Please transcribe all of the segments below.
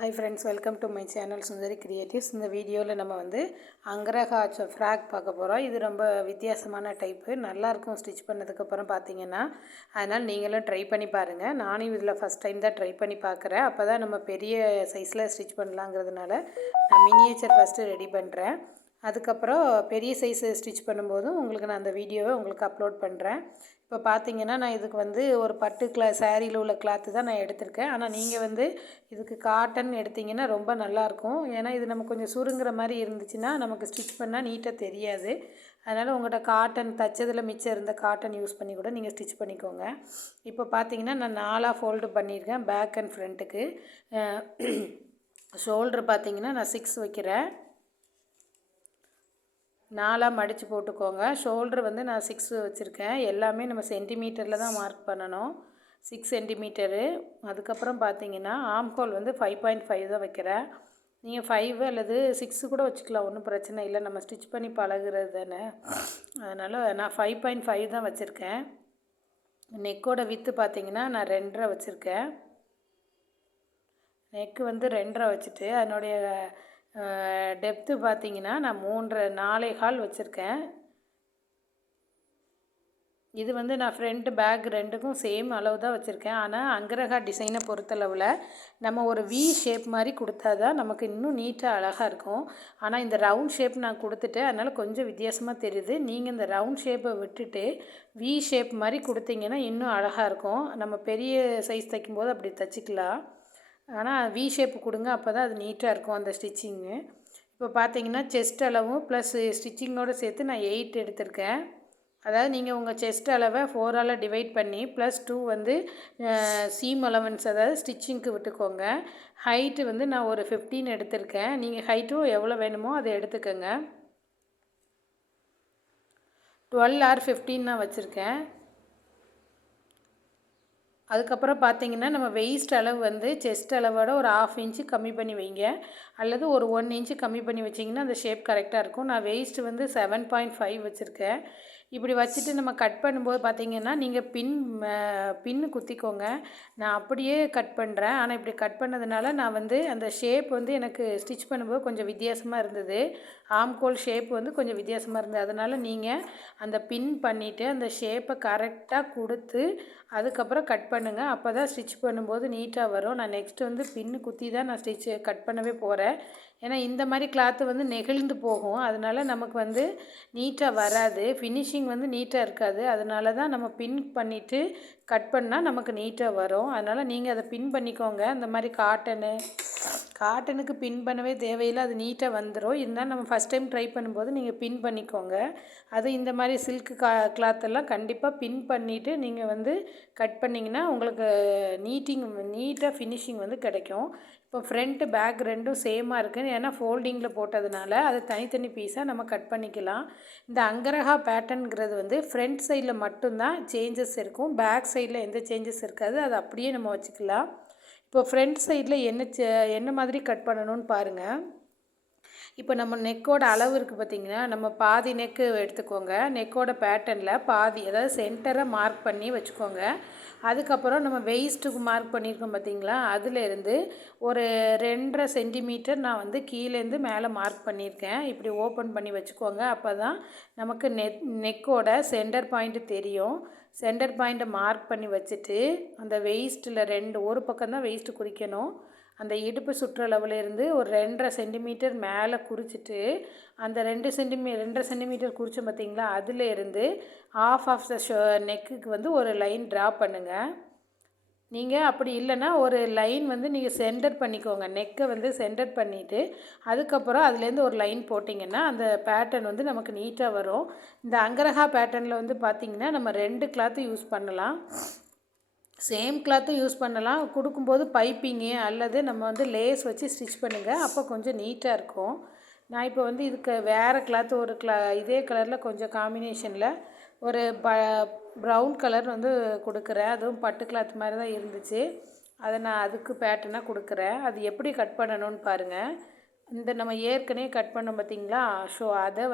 Hi friends, welcome to my channel Sundari creatives. இந்த வீடியோவில் நம்ம அங்கரகா ஃப்ராக் பார்க்க போகிறோம். இது ரொம்ப வித்தியாசமான டைப்பு, நல்லாயிருக்கும் ஸ்டிச் பண்ணதுக்கப்புறம் பார்த்தீங்கன்னா. அதனால் நீங்களும் ட்ரை பண்ணி பாருங்கள். நானும் இதில் ஃபஸ்ட் டைம் தான் ட்ரை பண்ணி பார்க்குறேன். அப்போ தான் நம்ம பெரிய சைஸில் ஸ்டிச் பண்ணலாங்கிறதுனால நான் மினியேச்சர் ஃபஸ்ட்டு ரெடி பண்ணுறேன். அதுக்கப்புறம் பெரிய சைஸு ஸ்டிச் பண்ணும்போதும் நான் அந்த வீடியோவை அப்லோட் பண்ணுறேன். இப்போ பார்த்தீங்கன்னா நான் இதுக்கு ஒரு பட்டு சாரியில் உள்ள கிளாத்து தான் நான் எடுத்திருக்கேன். ஆனால் நீங்கள் இதுக்கு காட்டன் எடுத்திங்கன்னா ரொம்ப நல்லாயிருக்கும். ஏன்னா இது நம்ம கொஞ்சம் சுருங்குற மாதிரி இருந்துச்சுன்னா நமக்கு ஸ்டிச் பண்ணால் நீட்டாக தெரியாது. அதனால் உங்கள்கிட்ட காட்டன் தைச்சதில் மிச்சம் இருந்த காட்டன் யூஸ் பண்ணி கூட நீங்கள் ஸ்டிச் பண்ணிக்கோங்க. இப்போ பார்த்தீங்கன்னா நான் 4ஆக ஃபோல்டு பண்ணியிருக்கேன் பேக் அண்ட் ஃப்ரண்ட்டுக்கு. ஷோல்ட்ரு பார்த்தீங்கன்னா நான் 6 வைக்கிறேன். 4ஆக மடித்து போட்டுக்கோங்க. ஷோல்ட்ரு நான் 6 வச்சுருக்கேன். எல்லாமே நம்ம சென்டிமீட்டரில் தான் மார்க் பண்ணணும். 6 சென்டிமீட்டரு. அதுக்கப்புறம் பார்த்தீங்கன்னா ஆம்ஹோல் 5.5 தான் வைக்கிறேன். நீங்கள் 5 அல்லது 6 கூட வச்சுக்கலாம், ஒன்றும் பிரச்சனை இல்லை. நம்ம ஸ்டிச் பண்ணி பழகுறது தானே. அதனால் நான் 5.5 தான் வச்சுருக்கேன். நெக்கோட வித்து பார்த்தீங்கன்னா நான் 2.5 வச்சுருக்கேன். நெக்கு 2.5 வச்சுட்டு அதனுடைய டெப்த்து பார்த்தீங்கன்னா நான் 4.25 வச்சுருக்கேன். இது நான் ஃப்ரண்ட் பேக் ரெண்டுக்கும் சேம் அளவு தான் வச்சுருக்கேன். ஆனால் அங்கரகா டிசைனை பொறுத்தளவில் நம்ம ஒரு வி ஷேப் மாதிரி கொடுத்தா தான் நமக்கு இன்னும் நீட்டாக அழகாக இருக்கும். ஆனால் இந்த ரவுண்ட் ஷேப் நான் கொடுத்துட்டேன், அதனால் கொஞ்சம் வித்தியாசமாக தெரியுது. நீங்கள் இந்த ரவுண்ட் ஷேப்பை விட்டுட்டு வி ஷேப் மாதிரி கொடுத்தீங்கன்னா இன்னும் அழகாக இருக்கும். நம்ம பெரிய சைஸ் தைக்கும்போது அப்படி தைச்சிக்கலாம். ஆனால் வி ஷேப் கொடுங்க, அப்போ தான் அது நீட்டாக இருக்கும் அந்த ஸ்டிச்சிங்கு. இப்போ பார்த்தீங்கன்னா செஸ்ட் அளவும் ப்ளஸ் ஸ்டிச்சிங்கோடு சேர்த்து நான் 8 எடுத்திருக்கேன். அதாவது நீங்கள் உங்கள் செஸ்ட் அளவை 4ஆல் டிவைட் பண்ணி +2 சீம் அலவன்ஸ், அதாவது ஸ்டிச்சிங்க்கு விட்டுக்கோங்க. ஹைட்டு நான் ஒரு 15 எடுத்திருக்கேன். நீங்கள் ஹைட்டும் எவ்வளோ வேணுமோ அதை எடுத்துக்கோங்க. 12 or 15 நான் வச்சுருக்கேன். அதுக்கப்புறம் பார்த்தீங்கன்னா நம்ம வெயிஸ்ட் அளவு செஸ்ட் அளவோட ஒரு 1/2 இன்ச்சு கம்மி பண்ணி வைங்க, அல்லது ஒரு 1 இன்ச்சு கம்மி பண்ணி வச்சிங்கன்னா அந்த ஷேப் கரெக்டாக இருக்கும். நான் வெயிஸ்ட்டு 7.5 வச்சுருக்கேன். இப்படி வச்சுட்டு நம்ம கட் பண்ணும்போது பார்த்தீங்கன்னா நீங்கள் பின்னு குத்திக்கோங்க. நான் அப்படியே கட் பண்ணுறேன். ஆனால் இப்படி கட் பண்ணதுனால நான் அந்த ஷேப் எனக்கு ஸ்டிச் பண்ணும்போது கொஞ்சம் வித்தியாசமாக இருந்தது. ஆம்கோல் ஷேப் கொஞ்சம் வித்தியாசமாக இருந்தது. அதனால் நீங்கள் அந்த பின் பண்ணிவிட்டு அந்த ஷேப்பை கரெக்டாக கொடுத்து அதுக்கப்புறம் கட் பண்ணுங்கள். அப்போ தான் ஸ்டிச் பண்ணும்போது நீட்டாக வரும். நான் நெக்ஸ்ட்டு பின்னு குத்தி தான் நான் கட் பண்ணவே போகிறேன். ஏன்னா இந்த மாதிரி கிளாத்து நெகிழ்ந்து போகும். அதனால் நமக்கு நீட்டாக வராது, ஃபினிஷிங் நீட்டாக இருக்காது. அதனால தான் நம்ம பின் பண்ணிவிட்டு கட் பண்ணால் நமக்கு நீட்டாக வரும். அதனால் நீங்கள் அதை பின் பண்ணிக்கோங்க. இந்த மாதிரி காட்டனுக்கு பின் பண்ணவே தேவையில்லை, அது நீட்டாக வந்துடும். இருந்தாலும் நம்ம ஃபஸ்ட் டைம் ட்ரை பண்ணும்போது நீங்கள் பின் பண்ணிக்கோங்க. அது இந்த மாதிரி சில்க்கு கிளாத்தெல்லாம் கண்டிப்பாக பின் பண்ணிவிட்டு நீங்கள் கட் பண்ணிங்கன்னா உங்களுக்கு நீட்டாக ஃபினிஷிங் கிடைக்கும். இப்போ ஃப்ரண்ட்டு பேக் ரெண்டும் சேமாக இருக்குது. ஏன்னா ஃபோல்டிங்கில் போட்டதுனால அது தனித்தனி பீஸாக நம்ம கட் பண்ணிக்கலாம். இந்த அங்கரகா பேட்டர்னுங்கிறது ஃப்ரண்ட் சைடில் மட்டும்தான் சேஞ்சஸ் இருக்கும், பேக் சைடில் எந்த சேஞ்சஸ் இருக்காது. அது அப்படியே நம்ம வச்சுக்கலாம். இப்போ ஃப்ரண்ட் சைடில் என்ன மாதிரி கட் பண்ணணும்னு பாருங்கள். இப்போ நம்ம நெக்கோட அளவு இருக்குது பார்த்திங்கன்னா, நம்ம பாதி நெக்கு எடுத்துக்கோங்க. நெக்கோட பேட்டர்னில் பாதி, அதாவது சென்டரை மார்க் பண்ணி வச்சுக்கோங்க. அதுக்கப்புறம் நம்ம வெயிஸ்ட்டுக்கு மார்க் பண்ணியிருக்கோம் பார்த்திங்களா, அதிலேருந்து ஒரு 2.5 சென்டிமீட்டர் நான் கீழேருந்து மேலே மார்க் பண்ணியிருக்கேன். இப்படி ஓப்பன் பண்ணி வச்சுக்கோங்க. அப்போ தான் நமக்கு நெக்கோட சென்டர் பாயிண்ட்டு தெரியும். சென்டர் பாயிண்ட்டை மார்க் பண்ணி வச்சுட்டு அந்த வெயிஸ்ட்டில் ஒரு பக்கம் தான் வெயிஸ்ட்டு குறிக்கணும். அந்த இடுப்பு சுற்றளவுலேருந்து ஒரு 2.5 சென்டிமீட்டர் மேலே குறிச்சிட்டு அந்த 2.5 சென்டிமீட்டர் குறித்தோம் பார்த்திங்களா, அதிலேருந்து ஆஃப் த நெக்குக்கு ஒரு லைன் ட்ரா பண்ணுங்கள். நீங்கள் அப்படி இல்லைன்னா ஒரு லைன் நீங்கள் சென்டர் பண்ணிக்கோங்க. நெக்கை சென்டர் பண்ணிவிட்டு அதுக்கப்புறம் அதுலேருந்து ஒரு லைன் போட்டிங்கன்னா அந்த பேட்டர்ன் நமக்கு நீட்டாக வரும். இந்த அங்கரகா பேட்டர்னில் பார்த்திங்கன்னா நம்ம 2 கிளாத்து யூஸ் பண்ணலாம், சேம் கிளாத்தும் யூஸ் பண்ணலாம். கொடுக்கும்போது பைப்பிங்கு அல்லது நம்ம லேஸ் வச்சு ஸ்டிச் பண்ணுங்கள், அப்போ கொஞ்சம் நீட்டாக இருக்கும். நான் இப்போ இதுக்கு வேறு கிளாத்து இதே கலரில் கொஞ்சம் காம்பினேஷனில் ஒரு ப்ரௌன் கலர் கொடுக்குறேன். அதுவும் பட்டு கிளாத் மாதிரி தான் இருந்துச்சு. அதை நான் அதுக்கு பேட்டர்னாக கொடுக்குறேன். அது எப்படி கட் பண்ணணும்னு பாருங்கள். இந்த நம்ம ஏற்கனவே கட் பண்ணோம் பார்த்திங்களா, அதை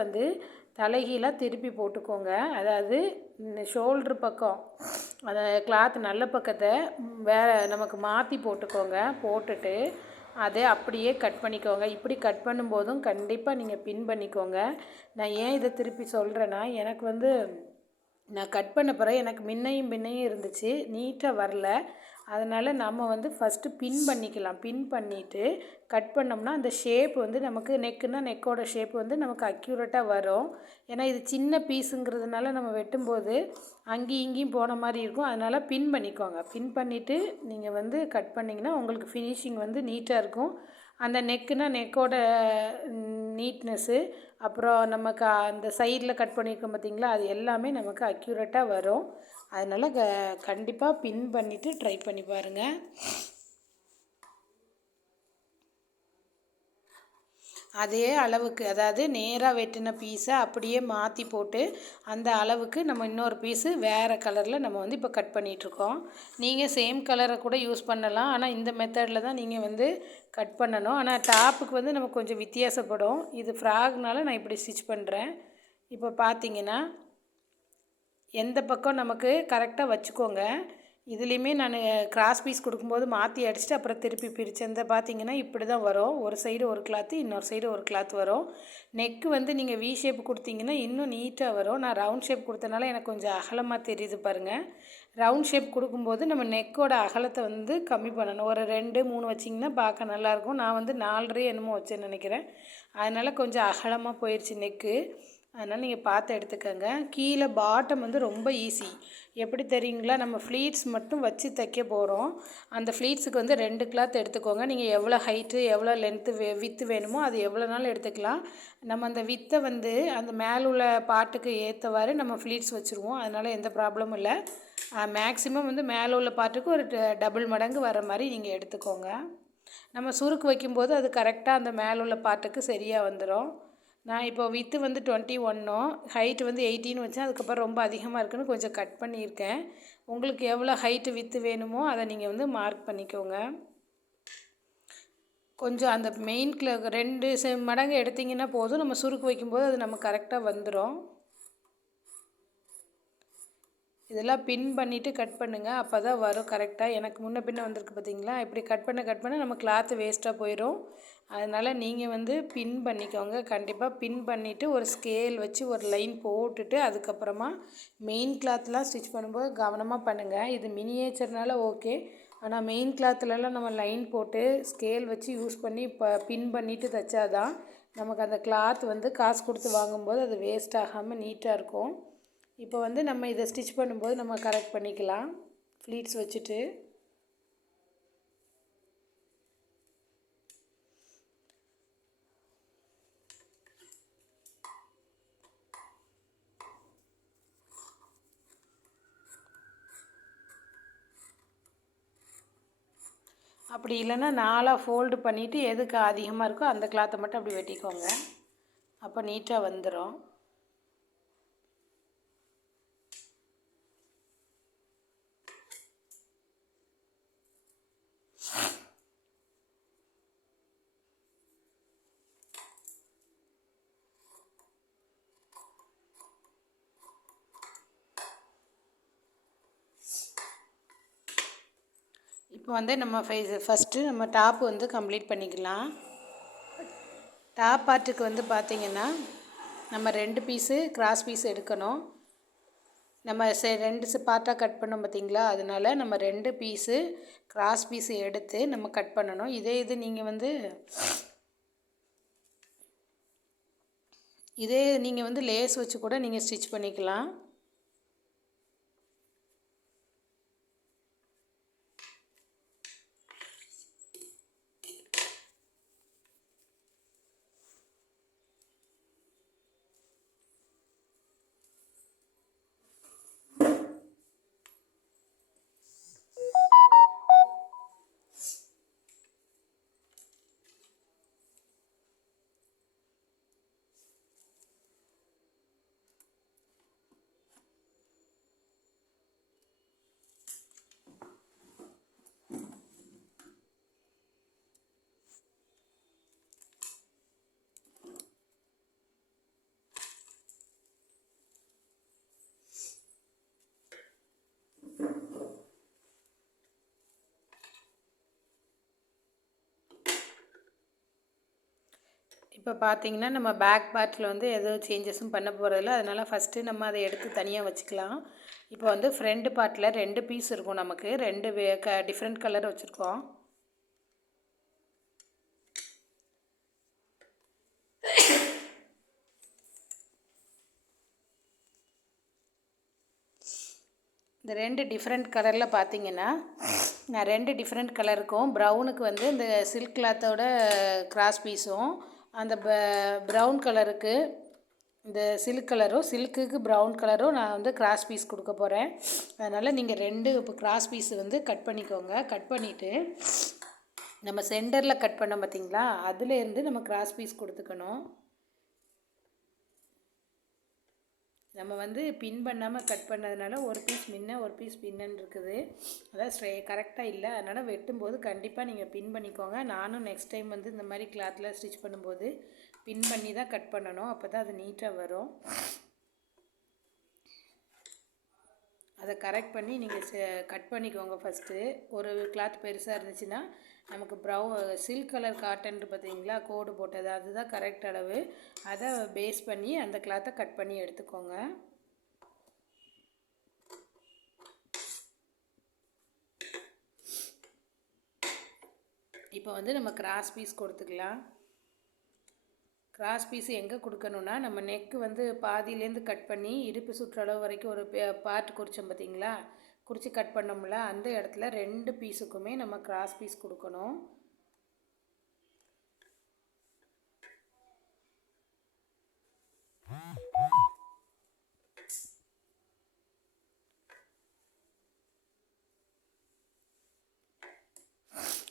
தலைகீழாக திருப்பி போட்டுக்கோங்க. அதாவது ஷோல்ட்ரு பக்கம் அந்த கிளாத் நல்ல பக்கத்தை நமக்கு மாற்றி போட்டுக்கோங்க. போட்டுட்டு அதை அப்படியே கட் பண்ணிக்கோங்க. இப்படி கட் பண்ணும்போதும் கண்டிப்பாக நீங்கள் பின் பண்ணிக்கோங்க. நான் ஏன் இதை திருப்பி சொல்கிறேன்னா, எனக்கு வந்து நான் கட் பண்ண பிறகு எனக்கு முன்னையும் பின்னையும் இருந்துச்சு, நீட்டாக வரல. அதனால் நம்ம வந்து ஃபஸ்ட்டு பின் பண்ணிக்கலாம். பின் பண்ணிவிட்டு கட் பண்ணோம்னா அந்த ஷேப் வந்து நமக்கு நெக்குன்னா நெக்கோட ஷேப் வந்து நமக்கு அக்யூரேட்டாக வரும். ஏன்னா இது சின்ன பீஸுங்கிறதுனால நம்ம வெட்டும்போது அங்கேயும் இங்கேயும் போன மாதிரி இருக்கும். அதனால் பின் பண்ணிக்கோங்க. பின் பண்ணிவிட்டு நீங்கள் வந்து கட் பண்ணிங்கன்னா உங்களுக்கு ஃபினிஷிங் வந்து நீட்டாக இருக்கும். அந்த நெக்குன்னா நெக்கோட நீட்னஸ்ஸு, அப்புறம் நமக்கு அந்த சைடில் கட் பண்ணியிருக்கோம் பார்த்திங்களா, அது எல்லாமே நமக்கு அக்யூரேட்டாக வரும். அதனால் கண்டிப்பாக பின் பண்ணிவிட்டு ட்ரை பண்ணி பாருங்கள். அதே அளவுக்கு, அதாவது நேராக வெட்டின பீஸை அப்படியே மாற்றி போட்டு அந்த அளவுக்கு நம்ம இன்னொரு பீஸு வேறு கலரில் நம்ம வந்து இப்போ கட் பண்ணிகிட்ருக்கோம். நீங்கள் சேம் கலரை கூட யூஸ் பண்ணலாம். ஆனால் இந்த மெத்தடில் தான் நீங்கள் வந்து கட் பண்ணணும். ஆனால் டாப்புக்கு வந்து நமக்கு கொஞ்சம் வித்தியாசப்படும். இது ஃப்ராக்னால நான் இப்படி ஸ்டிச் பண்ணுறேன். இப்போ பார்த்தீங்கன்னா எந்த பக்கம் நமக்கு கரெக்டாக வச்சுக்கோங்க. இதுலேயுமே நான் கிராஸ் பீஸ் கொடுக்கும்போது மாற்றி அடிச்சுட்டு அப்புறம் திருப்பி பிரித்தேன். இந்த பார்த்தீங்கன்னா இப்படி தான் வரும். ஒரு சைடு ஒரு கிளாத்து, இன்னொரு சைடு ஒரு கிளாத் வரும். நெக்கு வந்து நீங்கள் வி ஷேப் கொடுத்தீங்கன்னா இன்னும் நீட்டாக வரும். நான் ரவுண்ட் ஷேப் கொடுத்தனால எனக்கு கொஞ்சம் அகலமாக தெரியுது பாருங்கள். ரவுண்ட் ஷேப் கொடுக்கும்போது நம்ம நெக்கோட அகலத்தை வந்து கம்மி பண்ணணும். ஒரு 2, 3 வச்சிங்கன்னா பார்க்க நல்லாயிருக்கும். நான் வந்து 4.5 என்னமோ வச்சேன்னு நினைக்கிறேன். அதனால் கொஞ்சம் அகலமாக போயிடுச்சு நெக்கு. அதனால் நீங்கள் பார்த்து எடுத்துக்கோங்க. கீழே பாட்டம் வந்து ரொம்ப ஈஸி. எப்படி தெரியுங்களா, நம்ம ஃப்ளீட்ஸ் மட்டும் வச்சு தைக்க போகிறோம். அந்த ஃப்ளீட்ஸுக்கு வந்து 2 கிளாத் எடுத்துக்கோங்க. நீங்கள் எவ்வளோ ஹைட்டு எவ்வளோ லென்த்து வித்து வேணுமோ அது எவ்வளோ நாள் எடுத்துக்கலாம். நம்ம அந்த வித்தை வந்து அந்த மேலே உள்ள பாட்டுக்கு ஏற்றவாறு நம்ம ஃப்ளீட்ஸ் வச்சுருவோம். அதனால் எந்த ப்ராப்ளமும் இல்லை. மேக்ஸிமம் வந்து மேலே உள்ள பாட்டுக்கு ஒரு டபுள் மடங்கு வர மாதிரி நீங்கள் எடுத்துக்கோங்க. நம்ம சுருக்கு வைக்கும்போது அது கரெக்டாக அந்த மேலே உள்ள பாட்டுக்கு சரியாக வந்துடும். நான் இப்போ வித்து வந்து 21, ஹைட்டு வந்து 18 வச்சேன். அதுக்கப்புறம் ரொம்ப அதிகமாக இருக்குன்னு கொஞ்சம் கட் பண்ணியிருக்கேன். உங்களுக்கு எவ்வளோ ஹைட்டு வித்து வேணுமோ அதை நீங்கள் வந்து மார்க் பண்ணிக்கோங்க. கொஞ்சம் அந்த மெயின்கில் 2 மடங்கு எடுத்திங்கன்னா போதும். நம்ம சுருக்கு வைக்கும்போது அது நம்ம கரெக்டாக வந்துடும். இதெல்லாம் பின் பண்ணிவிட்டு கட் பண்ணுங்கள். அப்போ தான் வரும் கரெக்டாக. எனக்கு முன்ன பின்ன வந்திருக்கு பார்த்தீங்களா. இப்படி கட் பண்ண நம்ம கிளாத்து வேஸ்ட்டாக போயிடும். அதனால் நீங்கள் வந்து பின் பண்ணிக்கோங்க. கண்டிப்பாக பின் பண்ணிவிட்டு ஒரு ஸ்கேல் வச்சு ஒரு லைன் போட்டுட்டு அதுக்கப்புறமா மெயின் கிளாத்லாம் ஸ்டிச் பண்ணும்போது கவனமாக பண்ணுங்கள். இது மினியேச்சர்னால ஓகே. ஆனால் மெயின் கிளாத்துலலாம் நம்ம லைன் போட்டு ஸ்கேல் வச்சு யூஸ் பண்ணி பின் பண்ணிவிட்டு தைச்சாதான் நமக்கு அந்த கிளாத் வந்து காசு கொடுத்து வாங்கும்போது அது வேஸ்ட் ஆகாமல் நீட்டாக இருக்கும். இப்போ வந்து நம்ம இதை ஸ்டிச் பண்ணும்போது நம்ம கரெக்ட் பண்ணிக்கலாம் ஃப்ளீட்ஸ் வச்சுட்டு. அப்படி இல்லைன்னா 4ஆக ஃபோல்டு பண்ணிவிட்டு எதுக்கு அதிகமாக இருக்கோ அந்த கிளாத்தை மட்டும் அப்படி வெட்டிக்கோங்க. அப்போ நீட்டாக வந்துடும். இப்போ வந்து நம்ம ஃபஸ்ட்டு நம்ம டாப் வந்து கம்ப்ளீட் பண்ணிக்கலாம். டாப் பார்ட்டுக்கு வந்து பார்த்திங்கன்னா நம்ம 2 பீஸு கிராஸ் பீஸ் எடுக்கணும். நம்ம 2 பார்ட்டாக கட் பண்ணோம் பார்த்திங்களா, அதனால நம்ம 2 பீஸு கிராஸ் பீஸு எடுத்து நம்ம கட் பண்ணணும். இது நீங்கள் வந்து லேஸ் வச்சு கூட நீங்கள் ஸ்டிச் பண்ணிக்கலாம். இப்போ பார்த்தீங்கன்னா நம்ம பேக் பார்ட்டில் வந்து எதுவும் சேஞ்சஸும் பண்ண போகிறதில்ல. அதனால் ஃபஸ்ட்டு நம்ம அதை எடுத்து தனியாக வச்சுக்கலாம். இப்போ வந்து ஃப்ரண்ட் பார்ட்டில் 2 பீஸ் இருக்கும். நமக்கு 2 டிஃப்ரெண்ட் கலர் வச்சுருக்கோம். இந்த 2 டிஃப்ரெண்ட் கலரில் பார்த்தீங்கன்னா நான் 2 டிஃப்ரெண்ட் கலருக்கும் ப்ரௌனுக்கு வந்து இந்த சில்க் கிளாத்தோட கிராஸ் பீஸும், அந்த ப்ரௌன் கலருக்கு இந்த சில்க் கலரும், சில்க்குக்கு ப்ரௌன் கலரும் நான் வந்து கிராஸ் பீஸ் கொடுக்க போகிறேன். அதனால் நீங்கள் 2 இப்போ கிராஸ் பீஸ் வந்து கட் பண்ணிக்கோங்க. கட் பண்ணிவிட்டு நம்ம சென்டரில் கட் பண்ணோம் பார்த்திங்களா, அதுலேருந்து நம்ம கிராஸ் பீஸ் கொடுத்துக்கணும். நம்ம வந்து பின் பண்ணாமல் கட் பண்ணதுனால ஒரு பீஸ் முன்ன ஒரு பீஸ் பின்னன்னு இருக்குது. அதான் கரெக்டாக இல்லை. அதனால் வெட்டும்போது கண்டிப்பாக நீங்கள் பின் பண்ணிக்கோங்க. நானும் நெக்ஸ்ட் டைம் வந்து இந்த மாதிரி கிளாத்தில் ஸ்டிச் பண்ணும்போது பின் பண்ணி தான் கட் பண்ணணும். அப்போ தான் அது நீட்டாக வரும். அதை கரெக்ட் பண்ணி நீங்கள் கட் பண்ணிக்கோங்க. ஃபஸ்ட்டு ஒரு கிளாத் பெருசாக இருந்துச்சுன்னா நமக்கு சில்க் கலர் காட்டன் பார்த்தீங்களா, கோடு போட்டது, அதுதான் கரெக்ட் அளவு. அதை பேஸ் பண்ணி அந்த கிளாத்தை கட் பண்ணி எடுத்துக்கோங்க. இப்போ வந்து நம்ம கிராஸ் பீஸ் கொடுத்துக்கலாம். கிராஸ் பீஸ் எங்கே கொடுக்கணுன்னா, நம்ம நெக்கு வந்து பாதியிலேருந்து கட் பண்ணி இடுப்பு சுற்றளவு வரைக்கும் ஒரு பார்ட் குறித்தோம் பார்த்திங்களா, குறித்து கட் பண்ணோம்ல, அந்த இடத்துல 2 பீஸுக்குமே நம்ம கிராஸ் பீஸ் கொடுக்கணும்.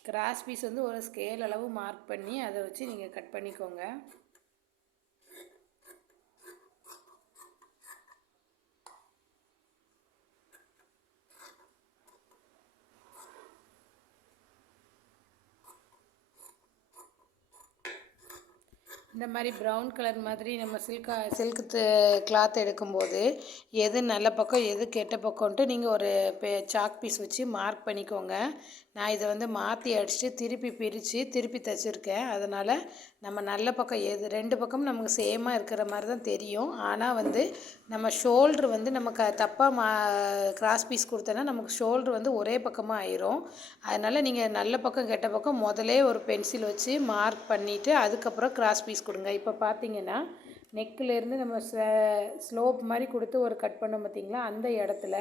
கிராஸ் பீஸ் வந்து ஒரு ஸ்கேல் அளவு மார்க் பண்ணி அதை வச்சு நீங்கள் கட் பண்ணிக்கோங்க. இந்த மாதிரி ப்ரௌன் கலர் மாதிரி நம்ம சில்க்கு கிளாத் எடுக்கும்போது எது நல்ல பக்கம் எது கெட்ட பக்கம்ன்ட்டு நீங்கள் ஒரு சாக் பீஸ் வச்சு மார்க் பண்ணிக்கோங்க. நான் இதை வந்து மாற்றி அடிச்சுட்டு திருப்பி பிரித்து திருப்பி தைச்சிருக்கேன். அதனால் நம்ம நல்ல பக்கம் எது 2 பக்கமும் நமக்கு சேமாக இருக்கிற மாதிரி தான் தெரியும். ஆனால் வந்து நம்ம ஷோல்ட்ரு வந்து நமக்கு தப்பாக கிராஸ் பீஸ் கொடுத்தோன்னா நமக்கு ஷோல்ட்ரு வந்து ஒரே பக்கமாக ஆயிரும். அதனால் நீங்கள் நல்ல பக்கம் கெட்ட பக்கம் முதலே ஒரு பென்சில் வச்சு மார்க் பண்ணிவிட்டு அதுக்கப்புறம் கிராஸ் பீஸ் கொடுங்க. இப்போ பார்த்தீங்கன்னா நெக்கிலேருந்து நம்ம ஸ்லோப் மாதிரி கொடுத்து ஒரு கட் பண்ணோம் பார்த்திங்களா, அந்த இடத்துல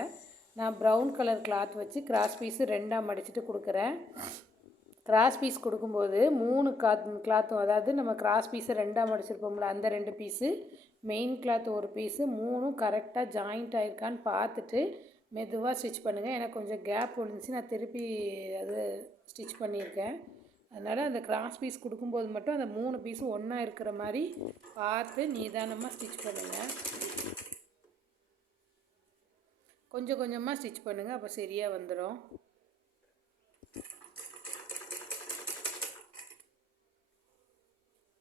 நான் ப்ரௌன் கலர் கிளாத் வச்சு கிராஸ் பீஸு 2ஆக மடிச்சுட்டு கொடுக்குறேன். கிராஸ் பீஸ் கொடுக்கும்போது 3 கிளாத்தும், அதாவது நம்ம கிராஸ் பீஸை 2ஆக மடிச்சிருப்போம்ல, அந்த 2 பீஸு, மெயின் கிளாத் ஒரு பீஸு, 3ம் கரெக்டாக ஜாயிண்ட் ஆகிருக்கான்னு பார்த்துட்டு மெதுவாக ஸ்டிச் பண்ணுங்கள். எனக்கு கொஞ்சம் கேப் விழுந்துச்சு, நான் திருப்பி அது ஸ்டிச் பண்ணியிருக்கேன். அதனால் அந்த கிராஸ் பீஸ் கொடுக்கும்போது மட்டும் அந்த 3 பீஸும் ஒன்றா இருக்கிற மாதிரி பார்த்து நிதானமாக ஸ்டிச் பண்ணுங்கள். கொஞ்சம் கொஞ்சமாக ஸ்டிச் பண்ணுங்கள், அப்போ சரியாக வந்துடும்.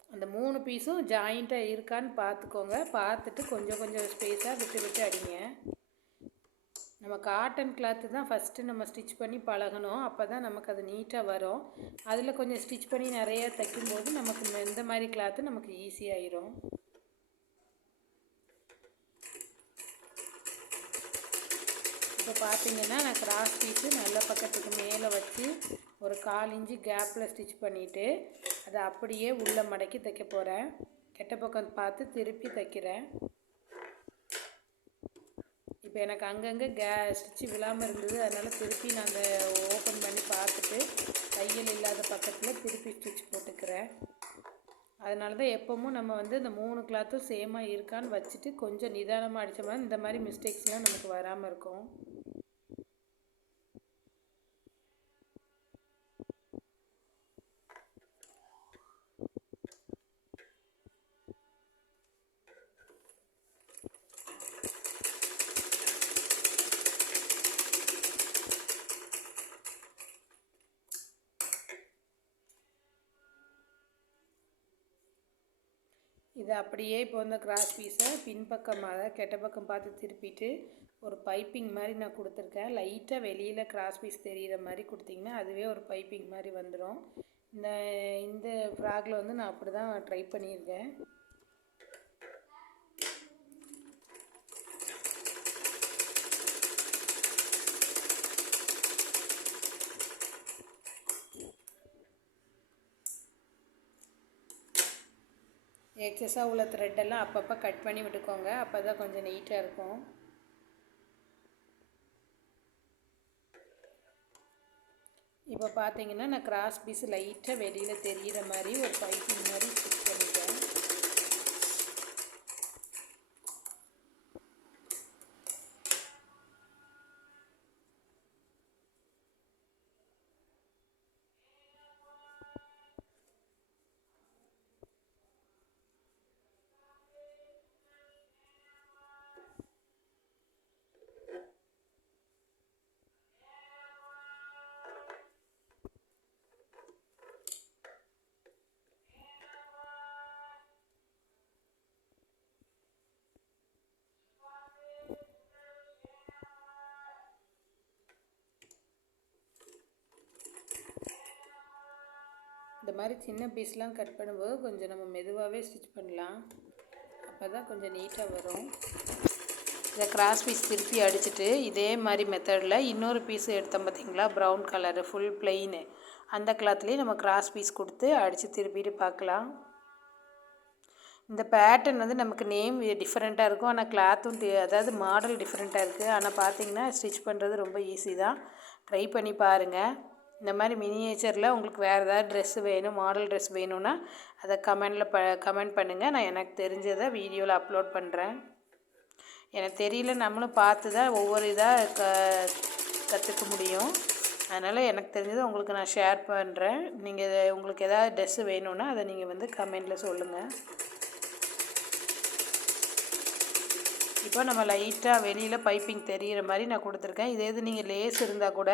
அந்த 3 பீஸும் ஜாயிண்ட்டாக இருக்கான்னு பார்த்துக்கோங்க. பார்த்துட்டு கொஞ்சம் கொஞ்சம் ஸ்பேஸாக விட்டு விட்டு அடிங்க. நம்ம காட்டன் கிளாத்து தான் ஃபஸ்ட்டு நம்ம ஸ்டிச் பண்ணி பழகணும். அப்போ தான் நமக்கு அது நீட்டாக வரும். அதில் கொஞ்சம் ஸ்டிச் பண்ணி நிறையா தைக்கும்போது நமக்கு இந்த மாதிரி கிளாத்து நமக்கு ஈஸியாகிடும். இப்போ பார்த்தீங்கன்னா நான் கிராஸ் பீஸு நல்ல பக்கத்துக்கு மேலே வச்சு ஒரு 1/4 இன்ச்சு கேப்பில் ஸ்டிச் பண்ணிவிட்டு அதை அப்படியே உள்ளே மடக்கி தைக்க போகிறேன். கெட்ட பக்கம் பார்த்து திருப்பி தைக்கிறேன். இப்போ எனக்கு அங்கங்கே ஸ்டிச்சு விழாமல் இருந்தது, அதனால் திருப்பி நான் அதை ஓப்பன் பண்ணி பார்த்துட்டு தையல் இல்லாத பக்கத்தில் திருப்பி ஸ்டிச் போட்டுக்கிறேன். அதனால தான் எப்போவும் நம்ம வந்து இந்த 3 கிளாத்தும் சேமாக இருக்கான்னு வச்சுட்டு கொஞ்சம் நிதானமாக அடித்தோம்னா இந்த மாதிரி மிஸ்டேக்ஸ்லாம் நமக்கு வராமல் இருக்கும். இதை அப்படியே இப்போ வந்து கிராஸ் பீஸை பின்பக்கமாக கெட்ட பக்கம் பார்த்து திருப்பிட்டு ஒரு பைப்பிங் மாதிரி நான் கொடுத்துருக்கேன். லைட்டாக வெளியில் கிராஸ் பீஸ் தெரிகிற மாதிரி கொடுத்திங்கன்னா அதுவே ஒரு பைப்பிங் மாதிரி வந்துடும். இந்த இந்த ஃப்ராகில் வந்து நான் அப்படி தான் ட்ரை பண்ணியிருக்கேன். எக்ஸஸாக உள்ள த்ரெட்டெல்லாம் அப்பப்போ கட் பண்ணி விட்டுக்கோங்க. அப்போ தான் கொஞ்சம் நீட்டாக இருக்கும். இப்போ பார்த்தீங்கன்னா நான் கிராஸ் பீஸ் லைட்டாக வெளியில் தெரிகிற மாதிரி ஒரு பைப்பிங் மாதிரி ஸ்டிச் பண்ணிட்டேன். இந்த மாதிரி சின்ன பீஸ்லாம் கட் பண்ணும்போது கொஞ்சம் நம்ம மெதுவாகவே ஸ்டிச் பண்ணலாம். அப்போ தான் கொஞ்சம் நீட்டாக வரும். இதை கிராஸ் பீஸ் திருப்பி அடிச்சுட்டு இதே மாதிரி மெத்தடில் இன்னொரு பீஸ் எடுத்தோம் பார்த்திங்களா, ப்ரௌன் கலரு ஃபுல் பிளெயின், அந்த கிளாத்லேயே நம்ம கிராஸ் பீஸ் கொடுத்து அடித்து திருப்பிட்டு பார்க்கலாம். இந்த பேட்டர்ன் வந்து நமக்கு நேம் டிஃப்ரெண்ட்டாக இருக்கும், ஆனால் கிளாத்தும் அதாவது மாடல் டிஃப்ரெண்ட்டாக இருக்குது. ஆனால் பார்த்திங்கன்னா ஸ்டிச் பண்ணுறது ரொம்ப ஈஸி தான். ட்ரை பண்ணி பாருங்கள். இந்த மாதிரி மினியேச்சரில் உங்களுக்கு வேறு ஏதாவது ட்ரெஸ்ஸு வேணும், மாடல் ட்ரெஸ் வேணும்னா அதை கமெண்ட் பண்ணுங்கள். நான் எனக்கு தெரிஞ்சதை வீடியோவில் அப்லோட் பண்ணுறேன். எனக்கு தெரியல, நம்மளும் பார்த்து தான் ஒவ்வொரு இதாக கற்றுக்க முடியும். அதனால் எனக்கு தெரிஞ்சதை உங்களுக்கு நான் ஷேர் பண்ணுறேன். நீங்கள் உங்களுக்கு எதாவது ட்ரெஸ்ஸு வேணும்னா அதை நீங்கள் வந்து கமெண்டில் சொல்லுங்கள். இப்போ நம்ம லைட்டாக வெளியில் பைப்பிங் தெரிகிற மாதிரி நான் கொடுத்துருக்கேன். இதே இது நீங்கள் லேஸ் இருந்தால் கூட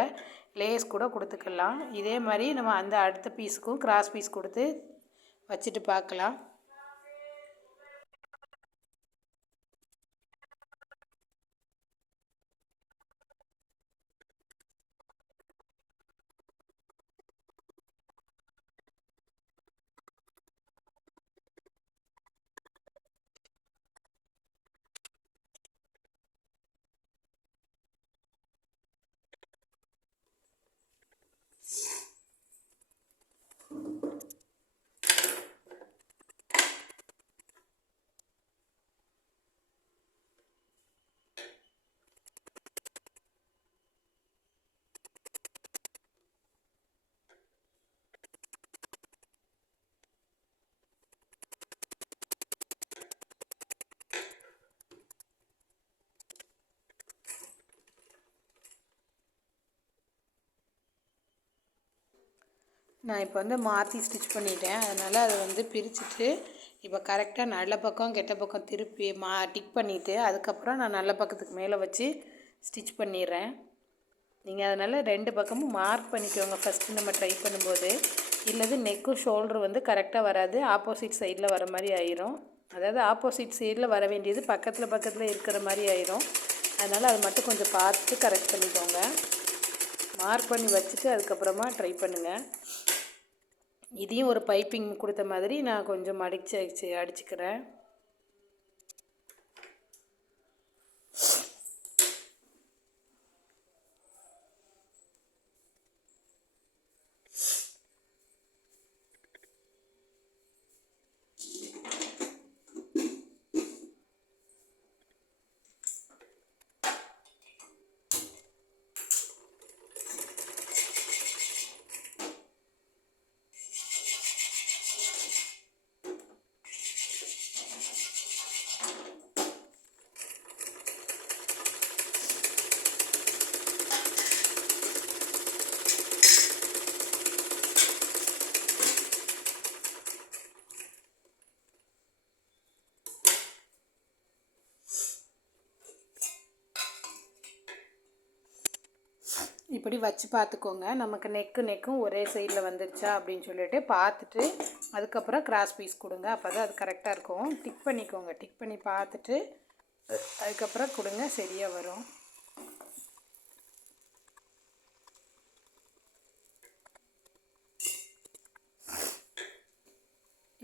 லேஸ் கூட கொடுத்துக்கலாம். இதே மாதிரி நம்ம அந்த அடுத்த பீஸுக்கும் கிராஸ் பீஸ் கொடுத்து வச்சுட்டு பார்க்கலாம். நான் இப்போ வந்து மாற்றி ஸ்டிச் பண்ணிட்டேன். அதனால் அதை வந்து பிரிச்சுட்டு இப்போ கரெக்டாக நல்ல பக்கம் கெட்ட பக்கம் திருப்பி டிக் பண்ணிவிட்டு அதுக்கப்புறம் நான் நல்ல பக்கத்துக்கு மேலே வச்சு ஸ்டிச் பண்ணிடுறேன். நீங்கள் அதனால் 2 பக்கமும் மார்க் பண்ணிக்கோங்க ஃபஸ்ட்டு நம்ம ட்ரை பண்ணும்போது. இல்லது நெக்கும் ஷோல்டர் வந்து கரெக்டாக வராது, ஆப்போசிட் சைடில் வர மாதிரி ஆயிரும். அதாவது ஆப்போசிட் சைடில் வர வேண்டியது பக்கத்தில் இருக்கிற மாதிரி ஆயிரும். அதனால் அது மட்டும் கொஞ்சம் பார்த்து கரெக்ட் பண்ணிக்கோங்க. மார்க் பண்ணி வச்சுட்டு அதுக்கப்புறமா ட்ரை பண்ணுங்கள். இதையும் ஒரு பைப்பிங் கொடுத்த மாதிரி நான் கொஞ்சம் அடிச்சுக்கிறேன். இப்படி வச்சு பார்த்துக்கோங்க. நமக்கு நெக்கும் ஒரே சைடில் வந்துருச்சா அப்படின்னு சொல்லிட்டு பார்த்துட்டு அதுக்கப்புறம் கிராஸ் பீஸ் கொடுங்க. அப்போ தான் அது கரெக்டாக இருக்கும். டிக் பண்ணிக்கோங்க. டிக் பண்ணி பார்த்துட்டு அதுக்கப்புறம் கொடுங்க, சரியாக வரும்.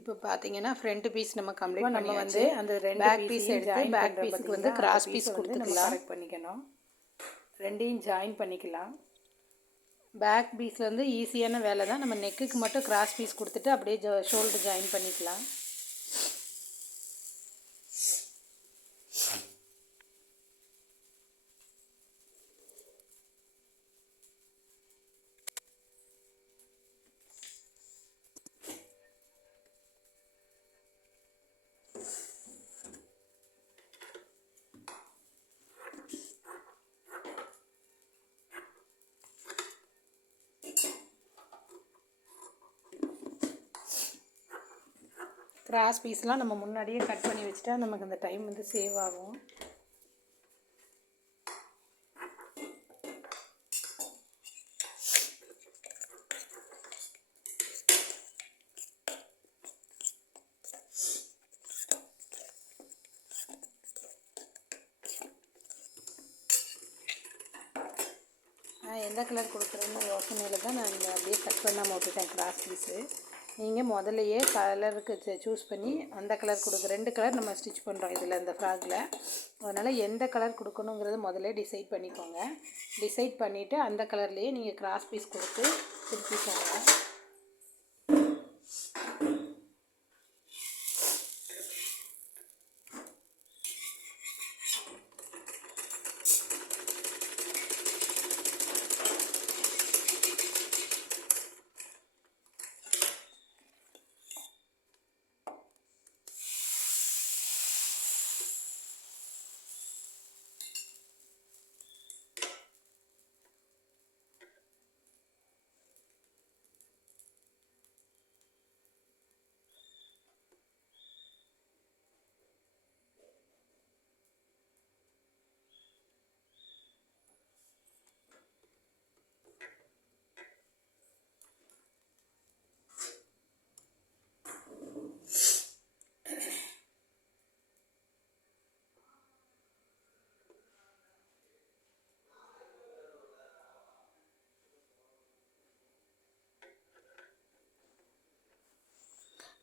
இப்போ பார்த்தீங்கன்னா ஃப்ரண்ட் பீஸ் நம்ம கம்ப்ளீட் நம்ம வந்து அந்த பேக் பீஸ் எடுத்து பேக் பீஸுக்கு வந்து கிராஸ் பீஸ் கொடுத்துக்கலாம். கரெக்ட் பண்ணிக்கணும். ரெண்டையும் ஜாயின் பண்ணிக்கலாம். பேக் பீஸில் வந்து ஈஸியான வேலை தான். நம்ம நெக்குக்கு மட்டும் கிராஸ் பீஸ் கொடுத்துட்டு அப்படியே ஷோல்டர் ஜாயின் பண்ணிக்கலாம். கிராஸ் பீஸ்லாம் நம்ம முன்னாடியே கட் பண்ணி வச்சுட்டா நமக்கு அந்த டைம் வந்து சேவ் ஆகும். நான் எந்த கலர் கொடுக்குறேன்னு யோசனையில் தான் நான் இந்த அப்படியே கட் பண்ணாமல் விட்டுட்டேன் கிராஸ் பீஸு. நீங்கள் முதல்லையே கலருக்கு சூஸ் பண்ணி அந்த கலர் கொடுக்க 2 கலர் நம்ம ஸ்டிச் பண்ணுறோம் இதில் இந்த ஃப்ராகில். அதனால் எந்த கலர் கொடுக்கணுங்கிறது முதல்ல டிசைட் பண்ணிக்கோங்க. டிசைட் பண்ணிவிட்டு அந்த கலர்லேயே நீங்கள் கிராஸ் பீஸ் கொடுத்து திருப்பிக்கோங்க.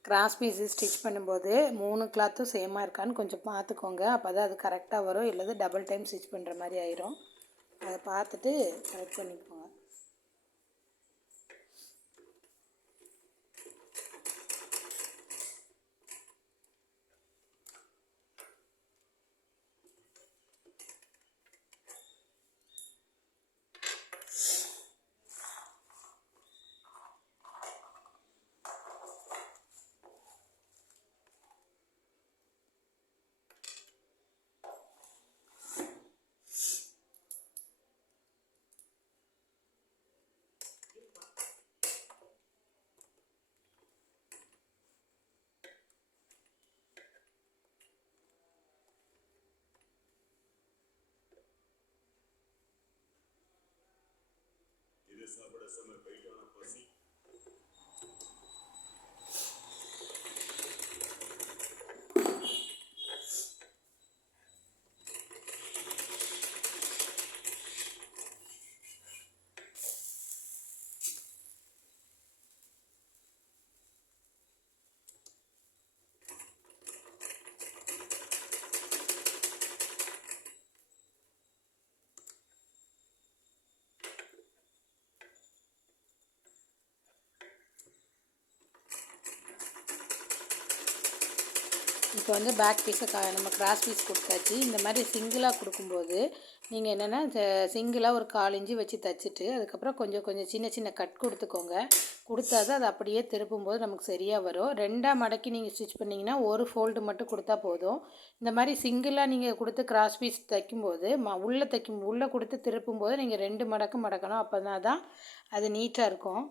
கிராஸ் பீஸு ஸ்டிச் பண்ணும்போது 3 கிளாத்தும் சேமாக இருக்கான்னு கொஞ்சம் பார்த்துக்கோங்க. அப்போ தான் அது கரெக்டாக வரும். இல்லது டபுள் டைம் ஸ்டிச் பண்ணுற மாதிரி ஆயிரும். அதை பார்த்துட்டு கரெக்ட் பண்ணிக்கோங்க. बड़ा समय बैठाना पसी இப்போ வந்து பேக் பீஸை நம்ம கிராஸ் பீஸ் கொடுத்தாச்சு. இந்த மாதிரி சிங்கிளாக கொடுக்கும்போது நீங்கள் என்னென்னா சிங்கிளாக ஒரு 1/4 இன்ச்சு வச்சு தைச்சிட்டு அதுக்கப்புறம் கொஞ்சம் கொஞ்சம் சின்ன சின்ன கட் கொடுத்துக்கோங்க. கொடுத்தா தான் அது அப்படியே திருப்பும்போது நமக்கு சரியாக வரும். 2ஆக மடக்கி நீங்கள் ஸ்டிச் பண்ணிங்கன்னா ஒரு ஃபோல்டு மட்டும் கொடுத்தா போதும். இந்த மாதிரி சிங்கிளாக நீங்கள் கொடுத்து கிராஸ் பீஸ் தைக்கும்போது உள்ளே கொடுத்து திருப்பும்போது நீங்கள் 2 மடக்கு மடக்கணும். அப்போ தான் அது நீட்டாக இருக்கும்.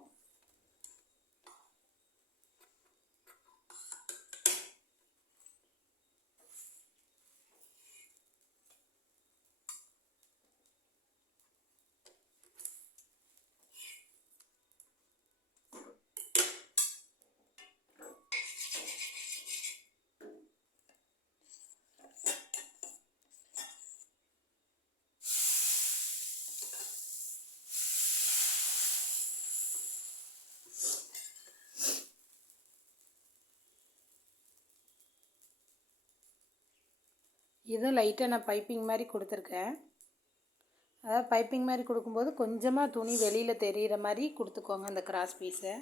இதுவும் லைட்டாக நான் பைப்பிங் மாதிரி கொடுத்துருக்கேன். அதாவது பைப்பிங் மாதிரி கொடுக்கும்போது கொஞ்சமாக துணி வெளியில் தெரிகிற மாதிரி கொடுத்துக்கோங்க அந்த கிராஸ் பீஸை.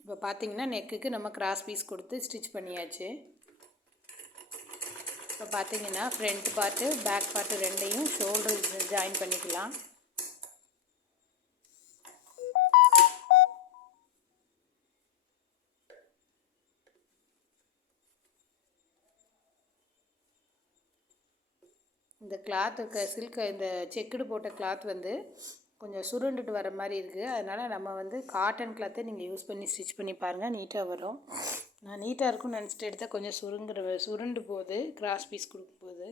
இப்போ பார்த்தீங்கன்னா நெக்குக்கு நம்ம கிராஸ் பீஸ் கொடுத்து ஸ்டிச் பண்ணியாச்சு. இப்போ பார்த்தீங்கன்னா ஃப்ரண்ட் பார்ட்டு பேக் பார்ட்டு ரெண்டையும் ஷோல்டர் ஜாயின் பண்ணிக்கலாம். இந்த கிளாத்துக்கு இந்த செக்குடு போட்ட கிளாத் வந்து கொஞ்சம் சுருண்டுட்டு வர மாதிரி இருக்குது. அதனால் நம்ம வந்து காட்டன் கிளாத்தை நீங்கள் யூஸ் பண்ணி ஸ்டிச் பண்ணி பாருங்கள், நீட்டாக வரும். நான் நீட்டாக இருக்கும்னு நினச்சிட்டு எடுத்தால் கொஞ்சம் சுருண்டு போகுது கிராஸ் பீஸ் கொடுக்கும்போது.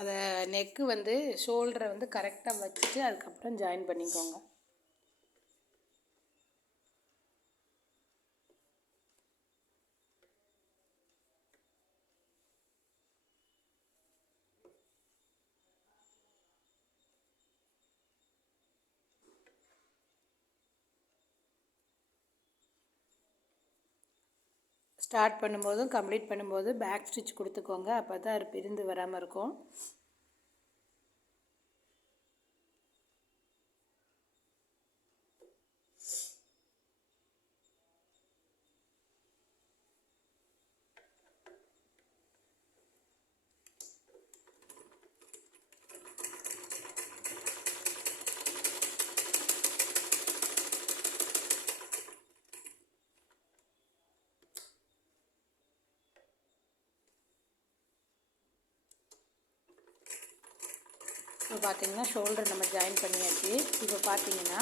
அதை நெக்கு வந்து ஷோல்டரை வந்து கரெக்டாக வச்சுட்டு அதுக்கப்புறம் ஜாயின் பண்ணிக்கோங்க. ஸ்டார்ட் பண்ணும்போதும் கம்ப்ளீட் பண்ணும்போது பேக் ஸ்டிச் கொடுத்துக்கோங்க. அப்போ தான் அது பிரிந்து வராமல் இருக்கும். இப்போ பார்த்தீங்கன்னா ஷோல்டர் நம்ம ஜாயின் பண்ணியாச்சு. இப்போ பார்த்தீங்கன்னா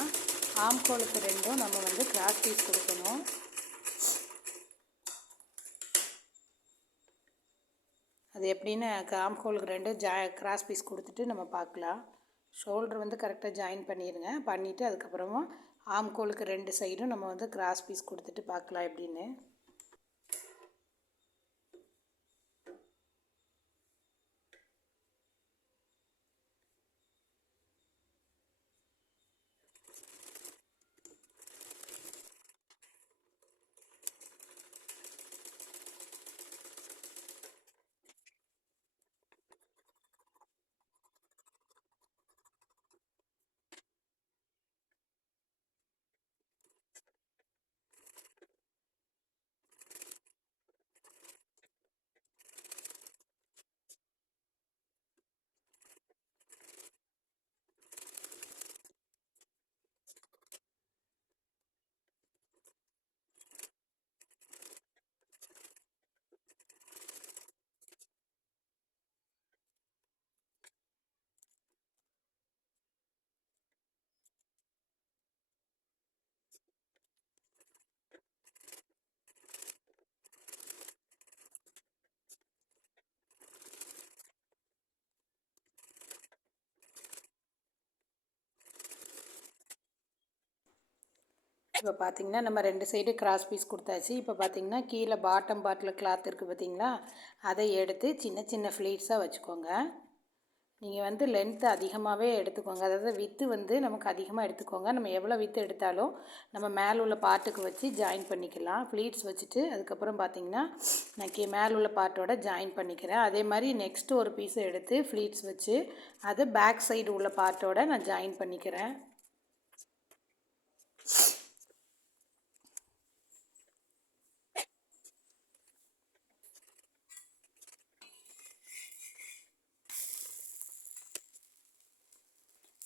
ஆம்கோலுக்கு ரெண்டும் நம்ம வந்து கிராஸ் பீஸ் கொடுக்கணும். அது எப்படின்னு ஆம்கோலுக்கு ரெண்டும் கிராஸ் பீஸ் கொடுத்துட்டு நம்ம பார்க்கலாம். ஷோல்டர் வந்து கரெக்டாக ஜாயின் பண்ணிடுங்க. பண்ணிவிட்டு அதுக்கப்புறமா ஆம்கோலுக்கு ரெண்டு சைடும் நம்ம வந்து கிராஸ் பீஸ் கொடுத்துட்டு பார்க்கலாம் எப்படின்னு. இப்போ பார்த்திங்கன்னா நம்ம ரெண்டு சைடு கிராஸ் பீஸ் கொடுத்தாச்சு. இப்போ பார்த்திங்கன்னா கீழே பாட்டம் பார்ட்டில் கிளாத் இருக்குது பார்த்திங்களா, அதை எடுத்து சின்ன சின்ன ஃப்ளீட்ஸாக வச்சுக்கோங்க. நீங்கள் வந்து லென்த்து அதிகமாகவே எடுத்துக்கோங்க. அதாவது வித்து வந்து நமக்கு அதிகமாக எடுத்துக்கோங்க. நம்ம எவ்வளோ வித்து எடுத்தாலும் நம்ம மேலே உள்ள பார்ட்டுக்கு வச்சு ஜாயின் பண்ணிக்கலாம். ஃப்ளீட்ஸ் வச்சுட்டு அதுக்கப்புறம் பார்த்திங்கன்னா நான் மேலே உள்ள பார்ட்டோட ஜாயின் பண்ணிக்கிறேன். அதே மாதிரி நெக்ஸ்ட்டு ஒரு பீஸை எடுத்து ஃப்ளீட்ஸ் வச்சு அது பேக் சைடு உள்ள பார்ட்டோட நான் ஜாயின் பண்ணிக்கிறேன்.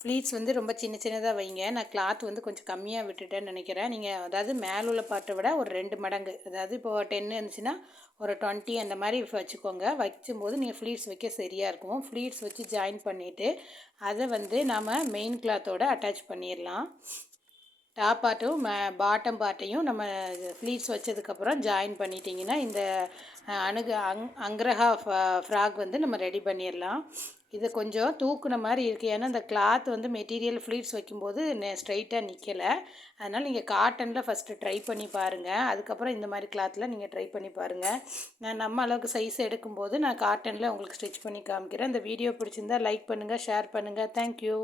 ப்ளீட்ஸ் வந்து ரொம்ப சின்ன சின்னதாக வைங்க. நான் கிளாத் வந்து கொஞ்சம் கம்மியாக விட்டுட்டேன்னு நினைக்கிறேன். நீங்கள் அதாவது மேலே உள்ள பார்ட்டை விட ஒரு 2 மடங்கு, அதாவது இப்போது 10 இருந்துச்சுன்னா ஒரு 20 அந்த மாதிரி வச்சுக்கோங்க. வைக்கும்போது நீங்கள் ஃப்ளீட்ஸ் வைக்க சரியாக இருக்கும். ஃப்ளீட்ஸ் வச்சு ஜாயின் பண்ணிவிட்டு அதை வந்து நாம் மெயின் கிளாத்தோடு அட்டாச் பண்ணிடலாம். டாப் பார்ட்டும் பாட்டம் பார்ட்டையும் நம்ம ஃப்ளீட்ஸ் வச்சதுக்கப்புறம் ஜாயின் பண்ணிட்டிங்கன்னா இந்த அங்கரஹா ஃப்ராக் வந்து நம்ம ரெடி பண்ணிடலாம். இது கொஞ்சம் தூக்குன மாதிரி இருக்குது, ஏன்னா இந்த கிளாத் வந்து மெட்டீரியல் ஃப்ளீட்ஸ் வைக்கும்போது ஸ்ட்ரைட்டாக நிற்கலை. அதனால் நீங்கள் காட்டனில் ஃபஸ்ட்டு ட்ரை பண்ணி பாருங்கள். அதுக்கப்புறம் இந்த மாதிரி கிளாத்தில் நீங்கள் ட்ரை பண்ணி பாருங்கள். நான் நம்ம அளவுக்கு சைஸ் எடுக்கும்போது நான் காட்டனில் உங்களுக்கு ஸ்டிச் பண்ணி காமிக்கிறேன். இந்த வீடியோ பிடிச்சிருந்தா லைக் பண்ணுங்கள், ஷேர் பண்ணுங்கள். தேங்க்யூ.